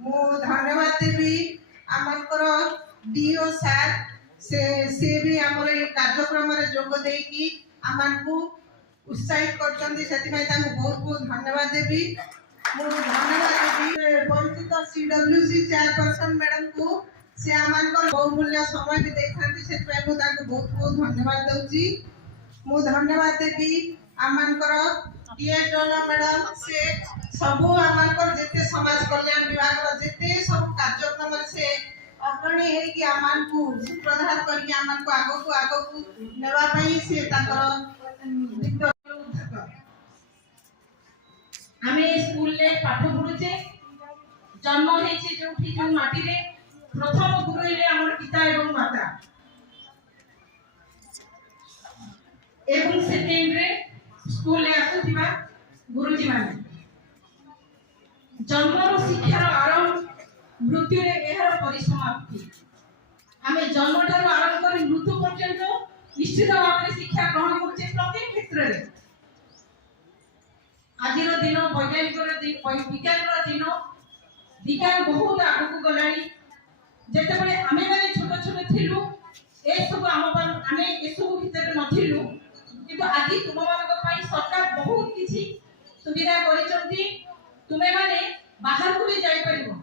मु धन्यवाद देवी Amkar do sir से भी आमर ये कार्यक्रम रे जोग देकी आमको उत्साहित करछन्ती सेति बहुत बहुत धन्यवाद देवी। मु धन्यवाद देवी परिचित सीडब्ल्यूसी चेयरपर्सन मैडम को से आमकर बहुमूल्य समय भी देखांती सेति बहुत बहुत धन्यवाद दउची। मु धन्यवाद देवी आमकर डीएडोला मैडम से सबू आमकर जेते समाज कल्याण विभाग रो जेते सब कार्यक्रम से अग्रणी है कि आमको सुप्रधार करके आमको आगो को नेवा पई से ताकर आमे स्कूल ले पाठ पढुचे जन्म हेछि जोठी जो माटी रे प्रथम गुरु हेले हमर पिता एवं माता एवं सेकेंड रे स्कूल ले आसुथिबा गुरुजी माने जन्मर शिक्षार आरंभ मृत्यु रे एहर परिसमाप्ति आमे जन्म ठाରୁ आरंभ करी मृत्यु पर्यंत निश्चित भाव में शिक्षा ग्रहण करछे प्रत्येक क्षेत्र रे। आज दिन विज्ञान दिन विज्ञान बहुत आगू गलानी जिते बड़े आमे माने छोट छोट थिलु ए सब आमे ए सब भीतर नथिलु किंतु आज तुम मानक पई सरकार बहुत किछि सुविधा करिसंती तुमे माने बाहर को भी जाई परिबो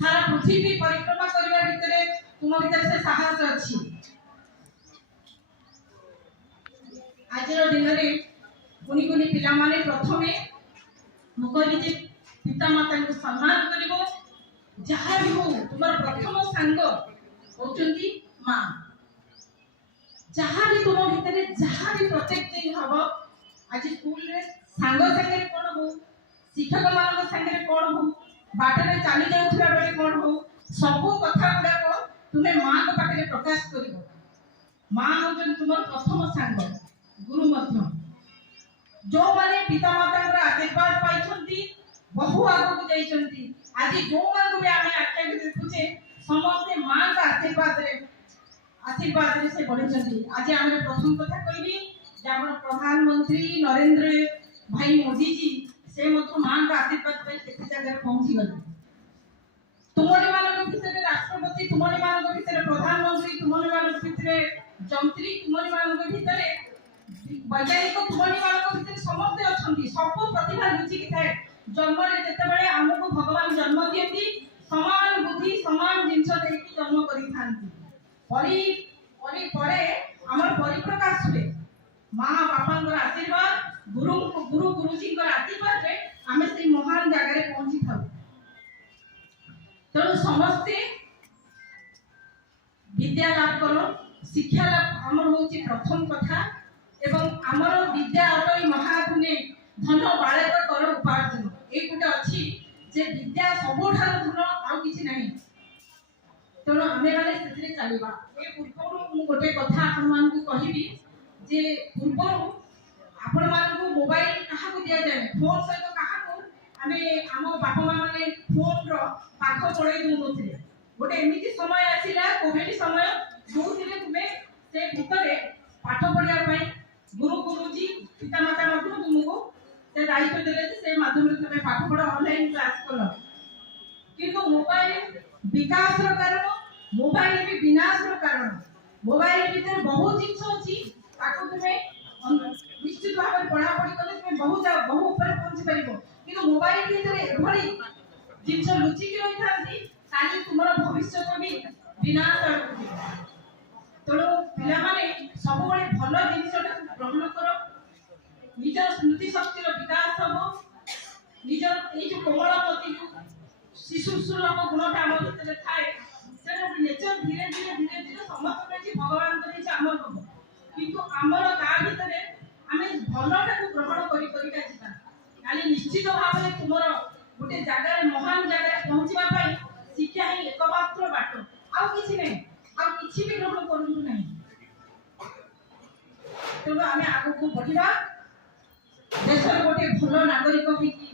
सारा पृथ्वी परिक्रमा करबा भीतर तुम भीतर से साहस अछि। आज दिन रे कुनी कुनी पिला माने प्रथमे मुकरी जे पिता माता को सम्मान करिवो जहाँ भी हो तुम्हार प्रथम सांग होचंदी मां जहाँ भी तुम भीतर जहाँ भी प्रोजेक्ट दिन हबो आज स्कूल रे सांग संगे कोन हो शिक्षक मानक संगे कोन हो बाटरे चली जाउथरा बेले कोन हो सब कथा गुडा को तुमे मां को पाखे प्रकाश करिवो मां होचन तुम्हार प्रथम सांग गुरु मध्य जो माने पिता माता का आशीर्वाद पाइछंती बहु आगु को जाइछंती आज जो मान को आमे आख्या देखुचे समस्त मां का आशीर्वाद रे से बढ़िछंती। आज आमे प्रथम कथा कहबी जे हमर प्रधानमंत्री नरेंद्र भाई मोदी जी से मत मां का आशीर्वाद पे केते जगह पहुंची गले तुमरे मानक भीतर राष्ट्रपति तुमरे मानक भीतर प्रधानमंत्री तुमरे मानक भीतर जंत्री तुमरे मानक भीतर वैज्ञानिक तुमरे मानक भीतर समस्त अछंती सब प्रतिभा रुचि कि थाए जन्म रे जते बेले हमको भगवान जन्म दियंती समान बुद्धि समान जिंस देकी जन्म करि थांती परे हमर परिप्रकाश हुए मां बापा को आशीर्वाद गुरुजी को आशीर्वाद रे हमें से महान जगह रे पहुंची थाउ तो समस्त विद्या लाभ करो शिक्षा लाभ हमर होची प्रथम कथा एवं हमर विद्या अटई महागुणे धन बालक कर उपार्जन ए गुटे अछि जे विद्या सबठार धन आ किछि नाही तेणु आमे माने सेतिरे चलिबा ए पूर्वरु मु गोटे कथा आपन मान को कहिबी जे पूर्वरु आपन मान को मोबाइल कहा को दिया जाय फोन सहित कहा को आमे हम बापा माने फोन रो पाख पढै दउ नथिले गोटे एमिति समय आसिला कोविड समय जोथिले तुमे से भीतरे पाठ पढिया पई गुरुजी पिता माता मध्य तुमको से दायित्व देले से माध्यम से पाठ पढ़ा ऑनलाइन क्लास करो किंतु मोबाइल विकास रो कारण मोबाइल भी विनाश रो कारण मोबाइल भीतर बहुत जिंस अछि ताको तुमे निश्चित भाव पढ़ा पढ़ी करले तुमे बहु ऊपर पहुंच परिबो किंतु मोबाइल भीतर एभरी जिंस लुचि कि रहि थांती ताली तुमरो भविष्य भी विनाश करबो तो पिला माने सब बळे भलो जिंसटा ग्रहण करो निज स्मृति शक्ति रो विकास हो निज ए जो कोमलमती शिशु सुलभ गुणटा हम भीतर थाए से नेचर धीरे धीरे समस्त के भगवान करे जे हमर हो किंतु हमर का भीतर हमें भलोटा को ग्रहण करी का जिता खाली निश्चित भाव में तुमरो गोटे जगह महान जगह पहुंचबा पई शिक्षा ही एकमात्र बाटो आ किछि नै आ किछि भी ग्रहण करू नै तेणु आमे आगु को बढ़िबा देशर गोटे भलो नागरिक होइकी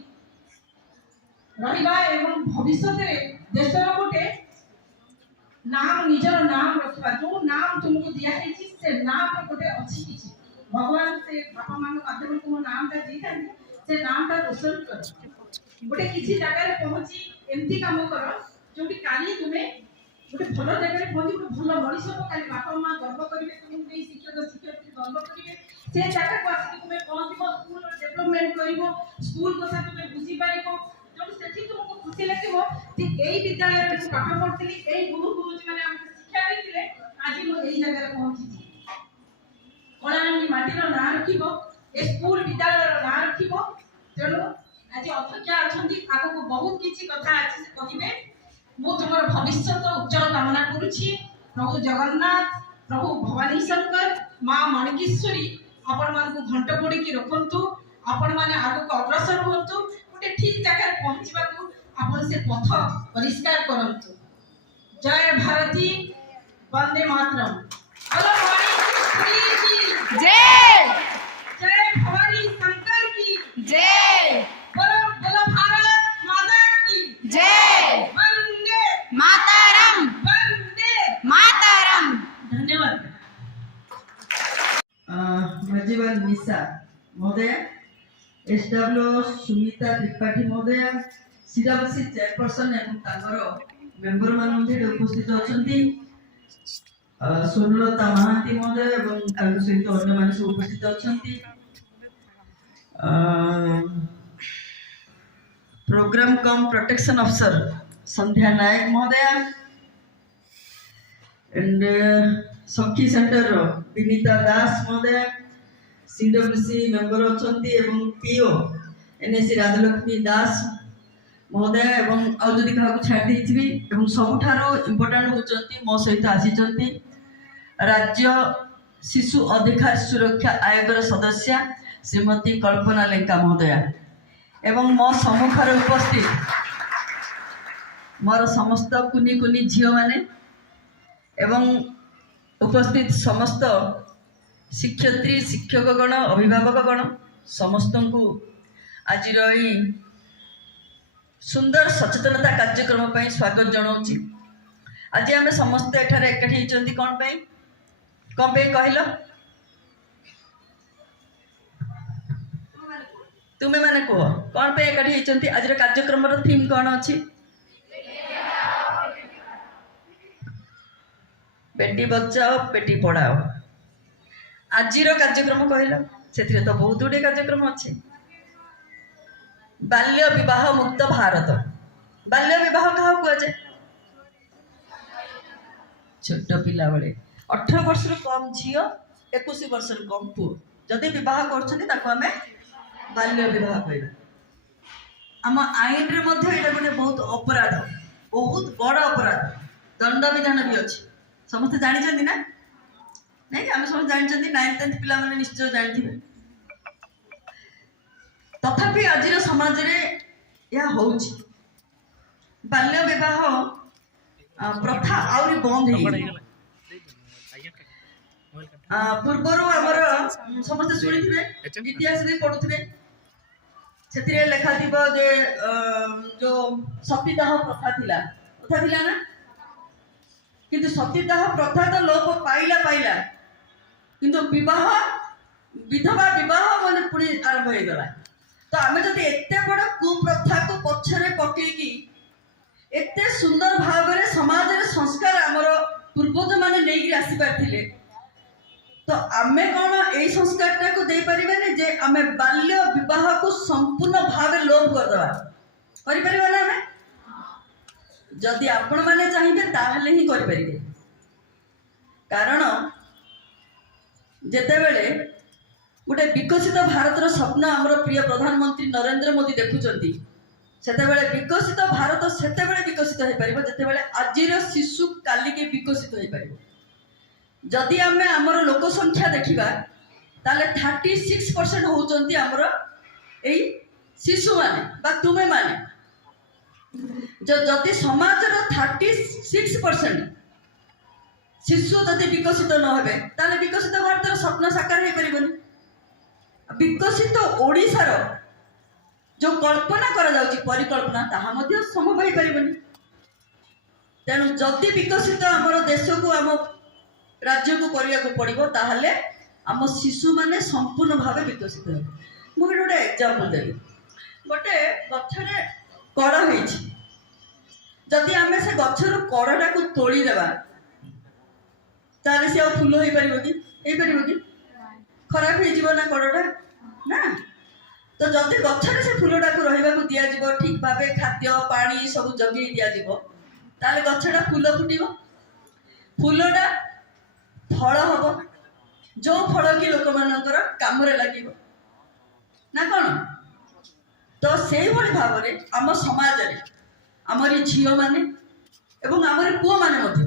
रहिबा एवं भविष्य रे देशर गोटे नाम निजर नाम रखबा जो नाम तुमको दिया है से नाम रे गोटे अछि किछि भगवान से बापा मान माध्यम को नाम का दी था से नाम का रोशन कर गोटे किछि जगह रे पहुंची एमती काम कर जो काली तुम्हें गोटे भल जगह पहुंची गोटे भल मनीष हम काली बापा माँ गर्व करेंगे तुमको शिक्षक शिक्षयित्री गर्व करेंगे से जगह को आसिक तुम्हें पहुंचब स्कूल डेभलपमेंट कर स्कूल कथा तुम्हें बुझी पार जो से तुमको खुशी लगे कि यही विद्यालय में पाठ पढ़ी यही गुरु गुरुजी मैंने आमको शिक्षा देते आज मुझे जगह पहुंची कलाहांडी माटीर ना रखिबो ए स्कूल विद्यालय ना रखिबो तेणु आज अध्यक्षा अच्छा आगक बहुत किसी कथा अच्छे से कहे मु तुम भविष्य उज्जवल कामना करुच्ची प्रभु जगन्नाथ प्रभु भवानी शंकर माँ मणिकेश्वरी आपण मान घंट बोड़ी रखु आपण मैंने आगक अग्रसर हूँ गोटे ठीक जगह पहुँचा आपण से पथ परिष्कार करंतु। जय भारती वंदे मातरम। जय जय भवानी शंकर की जय बोलो बोलो भारत माता की जय वंदे मातरम वंदे मातरम। धन्यवाद। मजीवन मिसा महोदय, एसडब्ल्यू सुमिता त्रिपाठी महोदय, सीराबसी चेयरपर्सन एवं तांकर मेंबर मान उपस्थित अछंती, सोनलता महांती महोदय एवं तांकर सहित अन्य मान सब उपस्थित अछंती। प्रोग्राम कम प्रोटेक्शन अफसर संध्या नायक महोदय एंड सखी सेंटर विनीता दास महोदय, सीडब्ल्यूसी मेंबर अछंती एवं पीओ एनएससी राजलक्ष्मी दास महोदय एवं आउदी क्या छाड़ देथिबी एवं सबुठारो इम्पोर्टेंट होचंती मो सहित आसीचंती राज्य शिशु अधिकार सुरक्षा आयोगर सदस्य श्रीमती कल्पना लेंका महोदया एवं मो सम्मुखर उपस्थित मोर समस्त कुनी कुनी झील माने एवं उपस्थित समस्त शिक्षयित्री शिक्षकगण अभिभावकगण समस्त को आज सुंदर सचेतनता कार्यक्रम पर स्वागत जनाऊँगी। आज आम समस्त एठारे एकाठी होती कौन कहल तुम्हें मैंने कह कौन पे एकाठी होती आज कार्यक्रम थीम कौन अच्छी बेटी बचाओ बेटी पढ़ाओ। आज कार्यक्रम कहल से तो बहुत गुड़े कार्यक्रम अच्छे। बाल्य विवाह मुक्त भारत, बाल्य विवाह क्या कहुए छोट पिला बेले 18 वर्ष कम झील 21 वर्ष कम पुओ जदि बह कर बाल्य विवाह कहला। आम आईन रे गोटे बहुत अपराध, बहुत बड़ अपराध, दंड विधान भी अच्छी समस्त जानते ना नहीं आम समस्त जानते 9th 10th पिला माने निश्चय जानते। तथापि आज समाज रे यह होउछि बाल्य विवाह प्रथा आउरी बंद हो पूर्वर आमर समस्त शुणी इतिहास पढ़ुवे से लेखा जे जो सतीदाह प्रथा थिला ना किंतु सतीदाह प्रथा तो लोप पाइला किंतु विवाह विधवा विवाह माने पुणी आरंभ हो गला। तो आम जब एते बड़ कुप्रथा को पछरे पकईकी एते सुंदर भाव में समाज रे संस्कार आमर पूर्वज माने नहीं आसी पारथिले तो आमे कौन यही संस्कार को दे पारिबाने जे आमे बाल्य विवाह को संपूर्ण भाव लोप करदवा करि परिबा ना आमे जदि आपण माने चाहिए ताहले ही करि परिबे। कारण जेतेबेले गोटे विकसित भारतर स्वप्न आमर प्रिय प्रधानमंत्री नरेंद्र मोदी देखुंती सेतेबेले विकसित भारत सेतेबेले विकसित हो पार जितेबेले आजिर शिशु काली के विकसित हो पार। जदि आमे आमर लोक संख्या देखा ताले 36% होउचंती आमर एई शिशु माने बा तुमे माने जदि समाज 36% शिशु जदि विकसित न होबे ताले विकसित भारतर स्वप्न साकार हो पारिबनी। विकसित ओडिशार जो कल्पना करा जाउची परिकल्पना ताहा मध्य संभव हो पारिबनी। तेणु जदि विकसित आमर देश को आम राज्य को करिया को पड़िबो ताहले आम शिशु माने संपूर्ण भाव विकसित हो। मुझे गोटे एग्जांपल देबी गोटे गछरे कड़ होइछि ଯଦି ଆମେ ସେ ଗଛରୁ କଡ଼ଟାକୁ ତୋଳିଦେବା ତାହେଲେ ସେ ଆଉ ଫୁଲ ହେଇପାରିବ କି? ହେଇପାରିବ କି? ଖରାପ ହେଇଯିବ ନା କଡ଼ଟା ନା। ତ ଯଦି ଗଛରେ ସେ ଫୁଲଟାକୁ ରହିବାକୁ ଦିଆଯିବ, ଠିକ ଭାବେ ଖାଦ୍ୟ ପାଣି ସବୁ ଜଗେଇ ଦିଆଯିବ, ତାହେଲେ ଗଛଟା ଫୁଲ ଫୁଟିବ, ଫୁଲଟା ଫଳ ହବ, ଯୋଉ ଫଳ କି ଲୋକମାନଙ୍କର କାମରେ ଲାଗିବ ନା କଣ? ତ ସେଇଭଳି ଭାବରେ ଆମ ସମାଜରେ ଆମରି ଝିଅମାନେ ଏବଂ ଆମରି ପୁଅମାନେ ମଧ୍ୟ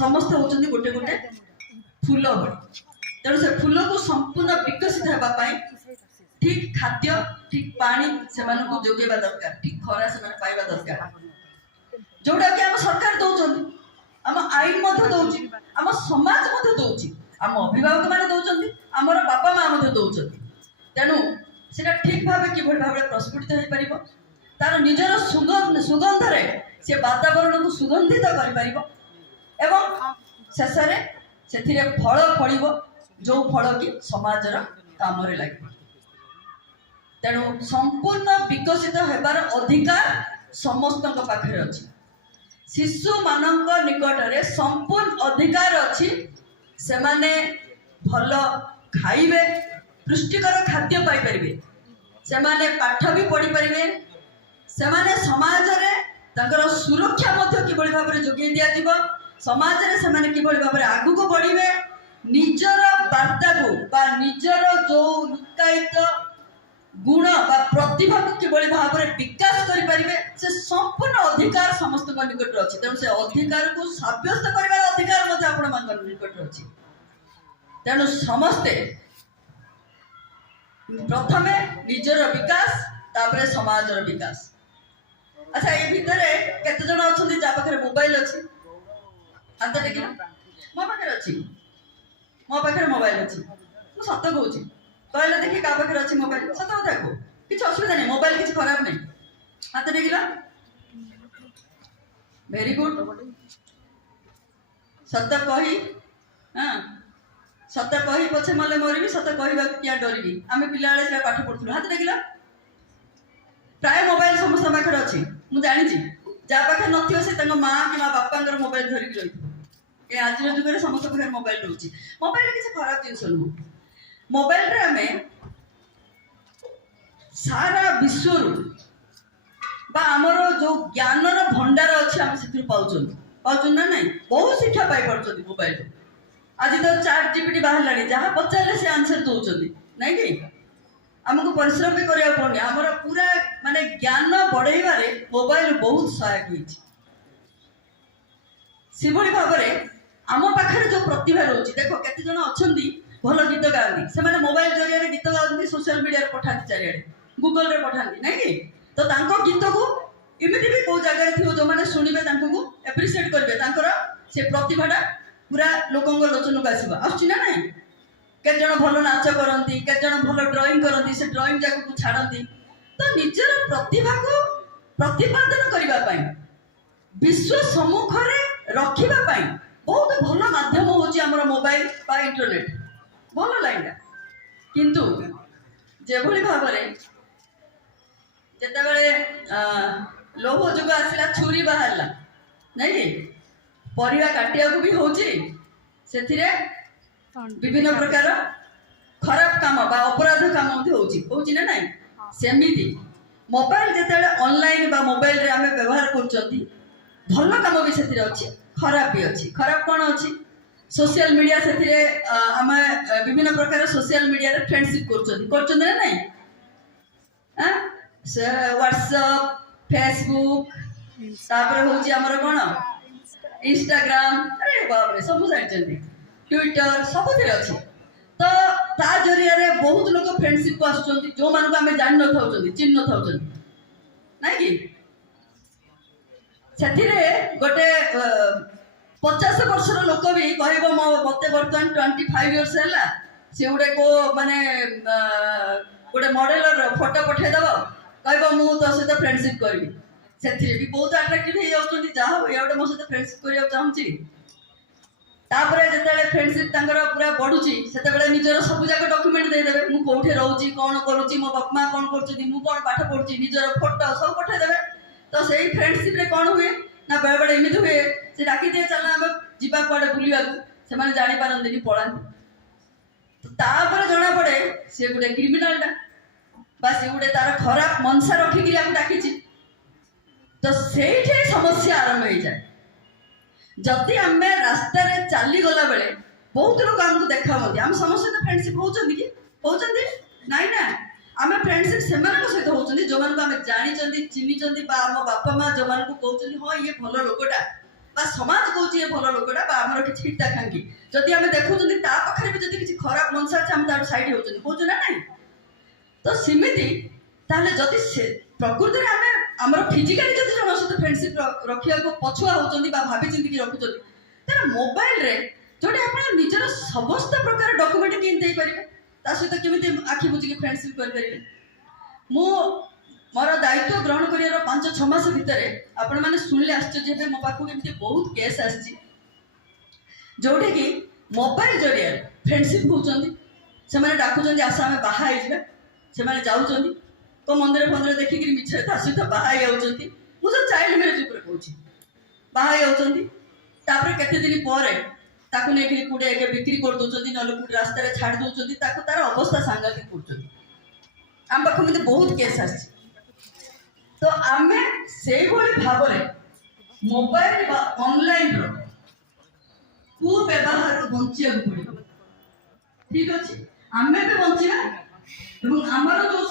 ସମସ୍ତେ ହଉଛନ୍ତି ଗୋଟେ ଗୋଟେ ଫୁଲ ଭଳି। ତେଣୁ ସେ ଫୁଲକୁ ସମ୍ପୂର୍ଣ୍ଣ ବିକଶିତ ହେବା ପାଇଁ ଠିକ ଖାଦ୍ୟ, ଠିକ ପାଣି ସେମାନଙ୍କୁ ଯୋଗାଇବା ଦରକାର, ଠିକ ଖରା ସେମାନେ ପାଇବା ଦରକାର, ଯୋଉଟା କି ଆମ ସରକାର ଦଉଛନ୍ତି, ଆମ ଆଇନ ମଧ୍ୟ ଦଉଛି, ଆମ ସମାଜ ମଧ୍ୟ ଦଉଛି, ଆମ ଅଭିଭାବକ ମାନେ ଦଉଛନ୍ତି, ଆମର ବାପା ମା ମଧ୍ୟ ଦଉଛନ୍ତି। ତେଣୁ ସେଟା ଠିକ ଭାବେ କିଭଳି ଭାବରେ ପ୍ରସ୍ଫୁଟିତ ହେଇପାରିବ, ତାର ନିଜର ସୁଗନ୍ଧରେ ସେ ବାତାବରଣକୁ ସୁଗନ୍ଧିତ କରିପାରିବ ଏବଂ ଶେଷରେ ସେଥିରେ ଫଳ ଫଳିବ, ଯୋଉ ଫଳ କି ସମାଜର କାମରେ ଲାଗିବ। ତେଣୁ ସମ୍ପୂର୍ଣ୍ଣ ବିକଶିତ ହେବାର ଅଧିକାର ସମସ୍ତଙ୍କ ପାଖରେ ଅଛି। ଶିଶୁମାନଙ୍କ ନିକଟରେ ସମ୍ପୂର୍ଣ୍ଣ ଅଧିକାର ଅଛି। ସେମାନେ ଭଲ ଖାଇବେ, ପୁଷ୍ଟିକର ଖାଦ୍ୟ ପାଇପାରିବେ, ସେମାନେ ପାଠ ବି ପଢିପାରିବେ, ସେମାନେ ସମାଜରେ ତାଙ୍କର ସୁରକ୍ଷା ମଧ୍ୟ କିଭଳି ଭାବରେ ଯୋଗାଇ ଦିଆଯିବ, ସମାଜରେ ସେମାନେ କିଭଳି ଭାବରେ ଆଗକୁ ବଢିବେ, ନିଜର ବାର୍ତ୍ତାକୁ ବା ନିଜର ଯୋଉ ଲୁକାୟିତ ଗୁଣ ବା ପ୍ରତିଭାକୁ କିଭଳି ଭାବରେ ବିକାଶ କରିପାରିବେ, ସେ ସମ୍ପୂର୍ଣ୍ଣ ଅଧିକାର ସମସ୍ତଙ୍କ ନିକଟରେ ଅଛି। ତେଣୁ ସେ ଅଧିକାରକୁ ସାବ୍ୟସ୍ତ କରିବାର ଅଧିକାର ମଧ୍ୟ ଆପଣମାନଙ୍କ ନିକଟରେ ଅଛି। ତେଣୁ ସମସ୍ତେ ପ୍ରଥମେ ନିଜର ବିକାଶ, ତାପରେ ସମାଜର ବିକାଶ। ଆଚ୍ଛା, ଏଇ ଭିତରେ କେତେ ଜଣ ଅଛନ୍ତି ଯାହା ପାଖରେ ମୋବାଇଲ ଅଛି? ହାତ ଟେକିଲ। ମୋ ପାଖରେ ଅଛି, ମୋ ପାଖରେ ମୋବାଇଲ ଅଛି। ମୁଁ ସତ କହୁଛି, କହିଲେ ଦେଖି କାହା ପାଖରେ ଅଛି ମୋବାଇଲ? ସତ କଥା କୁହ, କିଛି ଅସୁବିଧା ନାହିଁ, ମୋବାଇଲ କିଛି ଖରାପ ନାହିଁ। ହାତ ଟେକିଲ। Very good. ସତ କହି, ହଁ, ସତ କହି ପଛେ ମଲେ ମରିବି, ସତ କହିବାକୁ କିଆ ଡରିବି। ଆମେ ପିଲାବେଳେ ସେଟା ପାଠ ପଢୁଥିଲୁ। ହାତ ଟେକିଲ। ପ୍ରାୟ ମୋବାଇଲ ସମସ୍ତଙ୍କ ପାଖରେ ଅଛି, ମୁଁ ଜାଣିଛି। ଯାହା ପାଖରେ ନଥିବ ସେ ତାଙ୍କ ମା କିମ୍ବା ବାପାଙ୍କର ମୋବାଇଲ ଧରିକି ରହିଥିବ। ଏ ଆଜିର ଯୁଗରେ ସମସ୍ତଙ୍କ ପାଖରେ ମୋବାଇଲ ରହୁଛି। ମୋବାଇଲ କିଛି ଖରାପ ଜିନିଷ ନୁହଁ। ମୋବାଇଲରେ ଆମେ ସାରା ବିଶ୍ୱରୁ ବା ଆମର ଯୋଉ ଜ୍ଞାନର ଭଣ୍ଡାର ଅଛି ଆମେ ସେଥିରୁ ପାଉଛନ୍ତି ନା ନାଇଁ? ବହୁତ ଶିକ୍ଷା ପାଇପାରୁଛନ୍ତି ମୋବାଇଲରୁ। ଆଜି ତ ChatGPT ବାହାରିଲାଣି, ଯାହା ପଚାରିଲେ ସେ ଆନ୍ସର ଦଉଛନ୍ତି, ନାଇଁ କି? ଆମକୁ ପରିଶ୍ରମ ବି କରିବାକୁ ପଡୁନି। ଆମର ପୁରା ମାନେ ଜ୍ଞାନ ବଢେଇବାରେ ମୋବାଇଲ ବହୁତ ସହାୟକ ହେଇଛି। ସେଭଳି ଭାବରେ ଆମ ପାଖରେ ଯୋଉ ପ୍ରତିଭା ରହୁଛି, ଦେଖ କେତେ ଜଣ ଅଛନ୍ତି ଭଲ ଗୀତ ଗାଆନ୍ତି, ସେମାନେ ମୋବାଇଲ ଜରିଆରେ ଗୀତ ଗାଆନ୍ତି, ସୋସିଆଲ ମିଡିଆରେ ପଠାନ୍ତି, ଚାରିଆଡେ ଗୁଗଲରେ ପଠାନ୍ତି, ନାଇଁ କି? ତ ତାଙ୍କ ଗୀତକୁ ଏମିତି ବି କୋଉ ଜାଗାରେ ଥିବ ଯୋଉମାନେ ଶୁଣିବେ ତାଙ୍କୁ ଏପ୍ରିସିଏଟ କରିବେ, ତାଙ୍କର ସେ ପ୍ରତିଭାଟା ପୁରା ଲୋକଙ୍କ ଲୋଚନକୁ ଆସିବ। ଆସୁଛି ନା ନାଇଁ? କେତେ ଜଣ ଭଲ ନାଚ କରନ୍ତି, କେତେ ଜଣ ଭଲ ଡ୍ରଇଂ କରନ୍ତି, ସେ ଡ୍ରଇଂ ଯାକୁ ଛାଡନ୍ତି। ତ ନିଜର ପ୍ରତିଭାକୁ ପ୍ରତିପାଦନ କରିବା ପାଇଁ, ବିଶ୍ୱ ସମ୍ମୁଖରେ ରଖିବା ପାଇଁ ବହୁତ ଭଲ ମାଧ୍ୟମ ହଉଛି ଆମର ମୋବାଇଲ ବା ଇଣ୍ଟରନେଟ। ଭଲ ଲାଇନଟା। କିନ୍ତୁ ଯେଭଳି ଭାବରେ ଯେତେବେଳେ ଲୌହ ଯୁଗ ଆସିଲା, ଛୁରୀ ବାହାରିଲା, ନାଇଁ କି? ପରିବା କାଟିବାକୁ ବି ହଉଛି, ସେଥିରେ ବିଭିନ୍ନ ପ୍ରକାର ଖରାପ କାମ ବା ଅପରାଧ କାମ ମଧ୍ୟ ହଉଛି ନା ନାଇଁ? ସେମିତି ମୋବାଇଲ ଯେତେବେଳେ ଅନଲାଇନ ବା ମୋବାଇଲରେ ଆମେ ବ୍ୟବହାର କରୁଛନ୍ତି, ଭଲ କାମ ବି ସେଥିରେ ଅଛି, ଖରାପ ବି ଅଛି। ଖରାପ କଣ ଅଛି? सोशल मीडिया से आम विभिन्न प्रकार सोशल मीडिया फ्रेंडशिप କରୁଛନ୍ତି ନା ନାଇଁ? व्हाट्सएप फेसबुक तापर होची हमर कोन इंस्टाग्राम, अरे बाप रे सब जानिचंती, ट्विटर सब थिरे अछि। तो ता जरिया रे बहुत लोग फ्रेंडशिप को आछुचंती जो मान को हमें जान न थाउचंती, चिन्ह न थाउचंती, नाही कि सेथिरे गोटे 50 वर्षर लोक भी कहब मत बर्तमान 25 इयर्स है सी गोटे को माने गोटे मॉडलर फोटो पठेदेव कहब मु तो सहित फ्रेंडशिप करी से भी बहुत अट्राक्टिव हो जाती जहाँ हो गोटे मो सहित फ्रेंडशिप करने चाहूँगी। तापर जो फ्रेंडशिप पूरा बढ़ुची से निजर सब जाक डॉक्यूमेंट देदेवे मु कौटे रोची कौन करुँची मो बापा माँ कौन कर पाठ पढ़ुची निजर फोटो सब पठेदेवे। तो से फ्रेंडशिप रे कौन हुए ନା ବେଳେ ବେଳେ ଏମିତି ହୁଏ ସେ ଡାକିଦିଏ ଚାଲ ଆମେ ଯିବା କୁଆଡେ ବୁଲିବାକୁ, ସେମାନେ ଜାଣିପାରନ୍ତିନି ପଳାନ୍ତି। ତାପରେ ଜଣା ପଡେ ସେ ଗୋଟେ କ୍ରିମିନାଲଟା ବା ସେ ଗୋଟେ ତାର ଖରାପ ମନସା ରଖିକିରି ଆମକୁ ଡାକିଛି। ତ ସେଇଠି ସମସ୍ୟା ଆରମ୍ଭ ହେଇଯାଏ। ଯଦି ଆମେ ରାସ୍ତାରେ ଚାଲିଗଲା ବେଳେ ବହୁତ ଲୋକ ଆମକୁ ଦେଖା ହୁଅନ୍ତି, ଆମେ ସମସ୍ତେ ତ ଫ୍ରେଣ୍ଡସିପ୍ ହଉଛନ୍ତି କି? ହଉଛନ୍ତି? ନାଇଁ ନା। ଆମେ ଫ୍ରେଣ୍ଡସିପ୍ ସେମାନଙ୍କ ସହିତ ହଉଛନ୍ତି ଯୋଉମାନଙ୍କୁ ଆମେ ଜାଣିଛନ୍ତି, ଚିହ୍ନିଛନ୍ତି, ବା ଆମ ବାପା ମା ଯୋଉମାନଙ୍କୁ କହୁଛନ୍ତି ହଁ ଇଏ ଭଲ ଲୋକଟା, ବା ସମାଜ କହୁଛି ଇଏ ଭଲ ଲୋକଟା, ବା ଆମର କିଛି ହିତାକାଂକ୍ଷୀ ଯଦି ଆମେ ଦେଖୁଛନ୍ତି ତା ପାଖରେ ବି ଯଦି କିଛି ଖରାପ ମନସା ଅଛି ଆମେ ତାର ସାଇଡ୍ ହଉଛନ୍ତି, କହୁଛୁ ନା ନାଇଁ? ତ ସେମିତି ତାହେଲେ ଯଦି ସେ ପ୍ରକୃତରେ ଆମେ ଆମର ଫିଜିକାଲି ଯଦି ଜଣଙ୍କ ସହିତ ଫ୍ରେଣ୍ଡସିପ୍ ରଖିବାକୁ ପଛୁଆ ହଉଛନ୍ତି ବା ଭାବି ଚିନ୍ତିକି ରଖୁଛନ୍ତି, ତାହେଲେ ମୋବାଇଲରେ ଯୋଉଠି ଆପଣ ନିଜର ସମସ୍ତ ପ୍ରକାର ଡକୁମେଣ୍ଟ କେମିତି ଦେଇପାରିବେ, ତା ସହିତ କେମିତି ଆଖି ବୁଝିକି ଫ୍ରେଣ୍ଡସିପ୍ କରିପାରିବେ? ମୁଁ ମୋର ଦାୟିତ୍ୱ ଗ୍ରହଣ କରିବାର 5-6 ମାସ ଭିତରେ ଆପଣମାନେ ଶୁଣିଲେ ଆଶ୍ଚର୍ଯ୍ୟ ହେବେ, ମୋ ପାଖକୁ ଏମିତି ବହୁତ କେସ୍ ଆସିଛି ଯୋଉଠିକି ମୋବାଇଲ ଜରିଆରେ ଫ୍ରେଣ୍ଡସିପ୍ ହଉଛନ୍ତି। ସେମାନେ ଡାକୁଛନ୍ତି ଆସ ଆମେ ବାହା ହେଇଯିବା, ସେମାନେ ଯାଉଛନ୍ତି କୋଉ ମନ୍ଦିର ଫନ୍ଦିର ଦେଖିକିରି ମିଛରେ ତା ସହିତ ବାହା ହେଇଯାଉଛନ୍ତି। ମୁଁ ତ ଚାଇଲ୍ଡ ମ୍ୟାରେଜ ଉପରେ କହୁଛି, ବାହା ହେଇଯାଉଛନ୍ତି। ତାପରେ କେତେ ଦିନ ପରେ ତାକୁ ନେଇକିରି କୋଉଠି ଏକେ ବିକ୍ରି କରିଦଉଛନ୍ତି, ନହେଲେ କୋଉଠି ରାସ୍ତାରେ ଛାଡ଼ି ଦଉଛନ୍ତି, ତାକୁ ତାର ଅବସ୍ଥା ସାଂଘାତିକ କରୁଛନ୍ତି। ଆମ ପାଖକୁ ଏମିତି ବହୁତ କେସ୍ ଆସିଛି। ତ ଆମେ ସେଇଭଳି ଭାବରେ ମୋବାଇଲ ବା ଅନଲାଇନର କୁବ୍ୟବହାରରୁ ବଞ୍ଚିବାକୁ ପଡ଼ିବ। ଠିକ ଅଛି, ଆମେ ବି ବଞ୍ଚିବା ଏବଂ ଆମର ଯୋଉ